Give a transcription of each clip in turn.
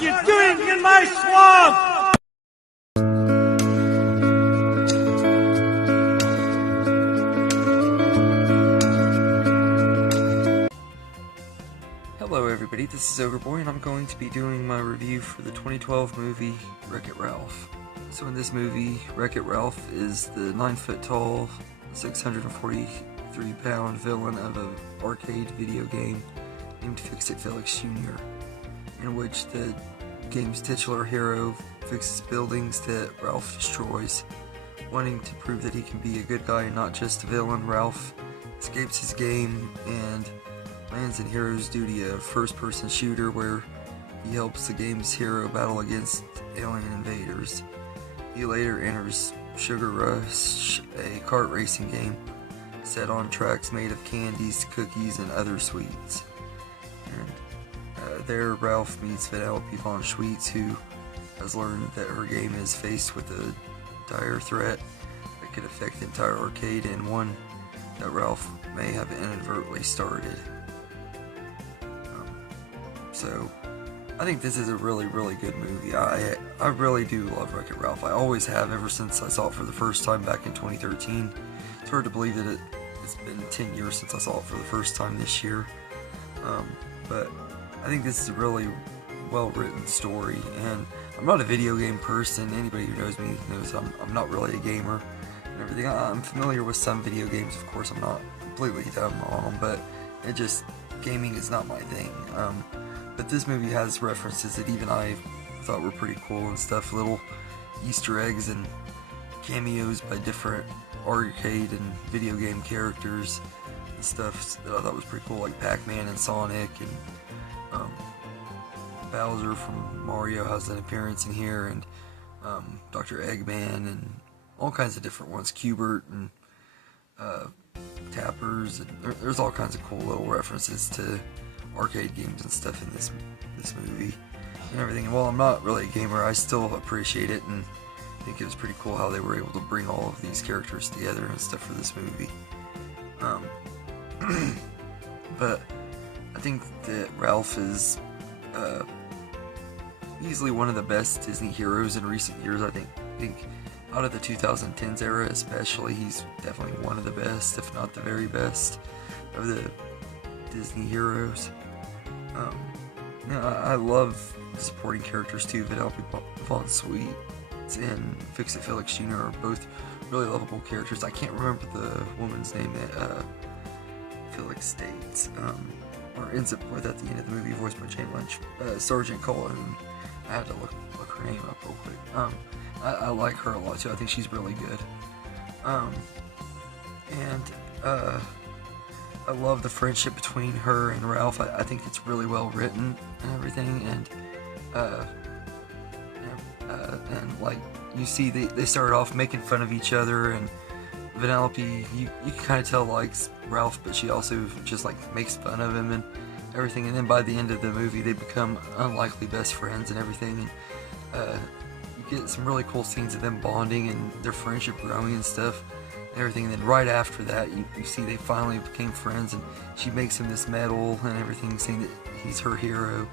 are you doing in my swamp? Hello everybody, this is Overboy and I'm going to be doing my review for the 2012 movie Wreck-It Ralph. So in this movie, Wreck-It Ralph is the 9-foot tall, 643 pound villain of an arcade video game named Fix-It Felix Jr., in which the game's titular hero fixes buildings that Ralph destroys. Wanting to prove that he can be a good guy and not just a villain, Ralph escapes his game and lands in Hero's Duty, a first-person shooter where he helps the game's hero battle against alien invaders. He later enters Sugar Rush, a kart racing game set on tracks made of candies, cookies, and other sweets. And there Ralph meets Vanellope von Schweetz, who has learned that her game is faced with a dire threat that could affect the entire arcade, and one that Ralph may have inadvertently started. So, I think this is a really, really good movie. I really do love Wreck-It Ralph. I always have, ever since I saw it for the first time back in 2013. It's hard to believe that it's been 10 years since I saw it for the first time this year. But I think this is a really well-written story, and I'm not a video game person. Anybody who knows me knows I'm not really a gamer and everything. I'm familiar with some video games, of course. I'm not completely dumb on them, but gaming is not my thing. But this movie has references that even I thought were pretty cool and stuff, little Easter eggs and cameos by different arcade and video game characters and stuff that I thought was pretty cool, like Pac-Man and Sonic, and Bowser from Mario has an appearance in here, and Dr. Eggman, and all kinds of different ones, Q*bert, and Tappers, and there's all kinds of cool little references to arcade games and stuff in this movie and everything. And while I'm not really a gamer, I still appreciate it and think it was pretty cool how they were able to bring all of these characters together and stuff for this movie. But I think that Ralph is easily one of the best Disney heroes in recent years. I think out of the 2010s era especially, he's definitely one of the best, if not the very best, of the Disney heroes. I love the supporting characters too. Vanellope von Schweetz and Fix-It Felix Jr. are both really lovable characters. I can't remember the woman's name that Felix states, or ends up with at the end of the movie, voiced by Jane Lynch, Sergeant Cullen. I had to look her name up real quick. I like her a lot too. I think she's really good. I love the friendship between her and Ralph. I think it's really well written and everything, and like you see, they started off making fun of each other, and Vanellope, you can kind of tell likes Ralph, but she also just like makes fun of him and everything. And then by the end of the movie, they become unlikely best friends and everything. And you get some really cool scenes of them bonding and their friendship growing and stuff. Everything, and then right after that you see they finally became friends, and she makes him this medal and everything, saying that he's her hero.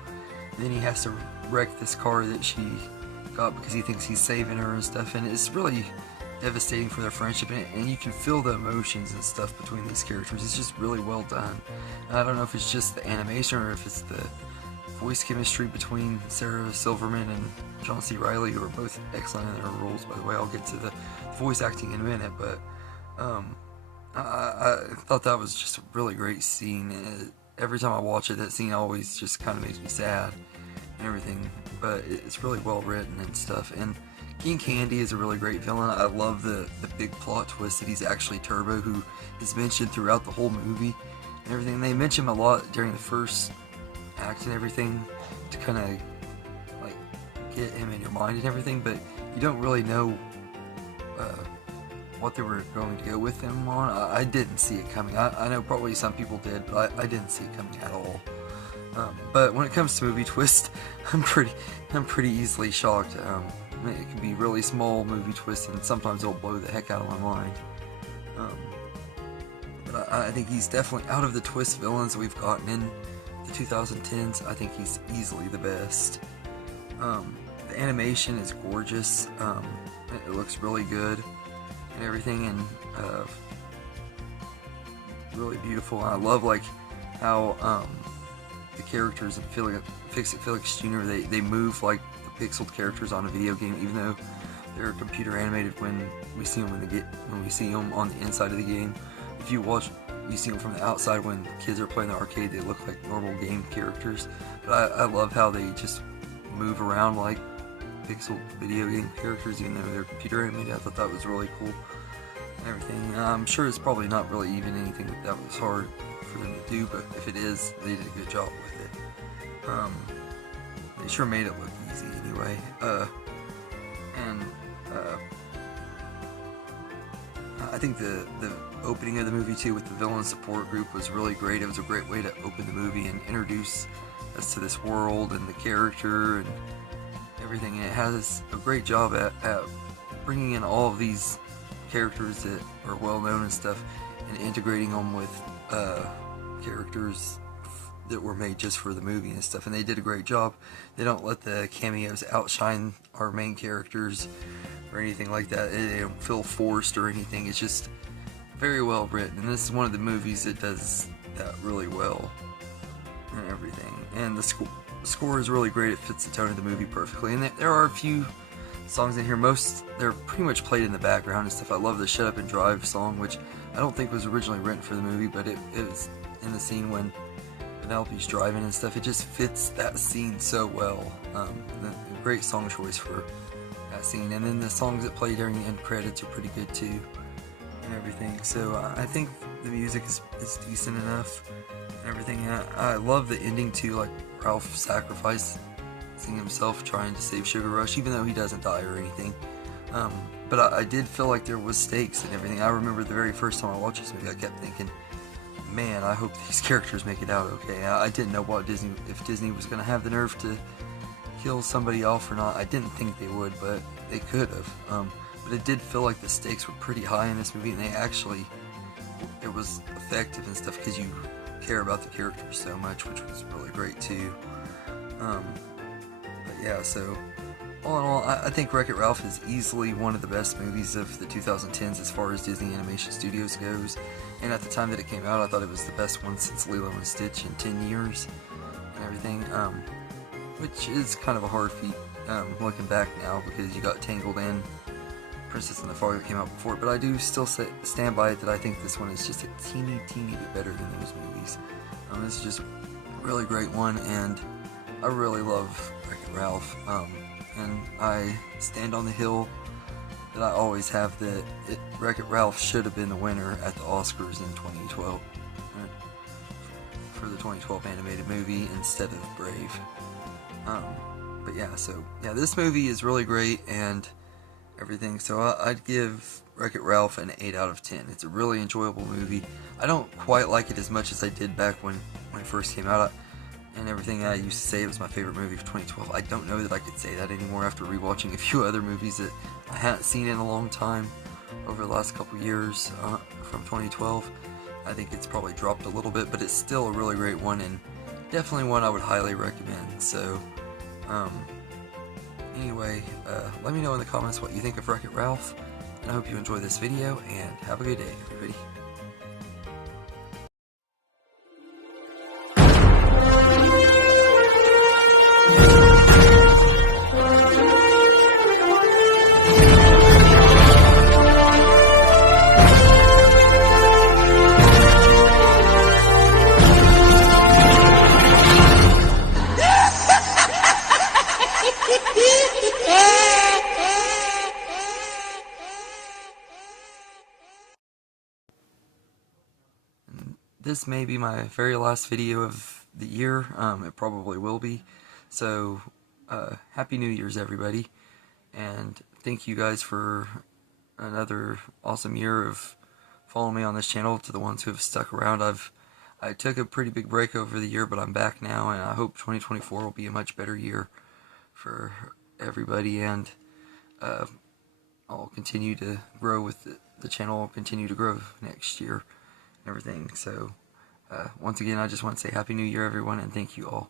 And then he has to wreck this car that she got because he thinks he's saving her and stuff, and it's really devastating for their friendship, and you can feel the emotions and stuff between these characters. It's just really well done. And I don't know if it's just the animation or if it's the voice chemistry between Sarah Silverman and John C. Reilly, who are both excellent in their roles. By the way, I'll get to the voice acting in a minute, but I thought that was just a really great scene. Every time I watch it, that scene always just kind of makes me sad and everything, but it's really well written and stuff. And King Candy is a really great villain. I love the big plot twist that he's actually Turbo, who is mentioned throughout the whole movie and everything. And they mention him a lot during the first act and everything to kind of like get him in your mind and everything, but you don't really know what they were going to go with him on. I didn't see it coming. I know probably some people did, but I didn't see it coming at all. But when it comes to movie twists, I'm pretty easily shocked. It can be really small movie twists, and sometimes it'll blow the heck out of my mind. But I think he's definitely, out of the twist villains we've gotten in the 2010s, I think he's easily the best. The animation is gorgeous. It looks really good and everything, and really beautiful. I love like how the characters in Fix-It Felix Jr. They move like the pixeled characters on a video game, even though they're computer animated when we see them when we see them on the inside of the game. If you see them from the outside when kids are playing the arcade, they look like normal game characters. But I love how they just move around like pixel video game characters, even though they're computer animated. I thought that was really cool and everything. I'm sure it's probably not really even anything that was hard for them to do, but if it is, they did a good job with it. They sure made it look easy anyway. I think the opening of the movie too with the villain support group was really great. It was a great way to open the movie and introduce us to this world and the character and everything. And it has a great job at bringing in all of these characters that are well known and stuff, and integrating them with characters that were made just for the movie and stuff. And they did a great job. They don't let the cameos outshine our main characters or anything like that. They don't feel forced or anything. It's just very well written, and this is one of the movies that does that really well and everything. And the score is really great. It fits the tone of the movie perfectly. And there are a few songs in here. They're pretty much played in the background and stuff. I love the Shut Up and Drive song, which I don't think was originally written for the movie, but it was in the scene when Penelope's driving and stuff. It just fits that scene so well. The great song choice for that scene. And then the songs that play during the end credits are pretty good too and everything. So I think the music is decent enough and everything. I love the ending too, like Ralph sacrificing himself trying to save Sugar Rush, even though he doesn't die or anything. But I did feel like there was stakes and everything. I remember the very first time I watched this movie, I kept thinking, man, I hope these characters make it out okay. I didn't know if Disney was going to have the nerve to kill somebody off or not. I didn't think they would, but they could have. But it did feel like the stakes were pretty high in this movie, and it was effective and stuff because you care about the characters so much, which was really great too. But yeah, so all in all, I think Wreck-It Ralph is easily one of the best movies of the 2010s as far as Disney Animation Studios goes. And at the time that it came out, I thought it was the best one since Lilo and Stitch in 10 years and everything, which is kind of a hard feat looking back now, because you got Tangled and Princess and the Frog that came out before it. But I do still stand by it that I think this one is just a teeny bit better than those movies. This is just a really great one, and I really love Wreck-It Ralph. And I stand on the hill that I always have, that Wreck-It Ralph should have been the winner at the Oscars in 2012 for the 2012 animated movie instead of Brave. But yeah, so yeah, this movie is really great and everything. So I'd give Wreck-It Ralph an 8 out of 10. It's a really enjoyable movie. I don't quite like it as much as I did back when it first came out. And everything, I used to say it was my favorite movie of 2012. I don't know that I could say that anymore after rewatching a few other movies that I hadn't seen in a long time over the last couple years from 2012. I think it's probably dropped a little bit, but it's still a really great one, and definitely one I would highly recommend. So, anyway, let me know in the comments what you think of Wreck-It Ralph, and I hope you enjoy this video, and have a good day, everybody. This may be my very last video of the year. It probably will be. So, Happy New Year's, everybody. And thank you guys for another awesome year of following me on this channel. To the ones who have stuck around, I took a pretty big break over the year, but I'm back now, and I hope 2024 will be a much better year for everybody. And I'll continue to grow with the channel. Will continue to grow next year. Everything. So once again, I just want to say Happy New Year, everyone, and thank you all.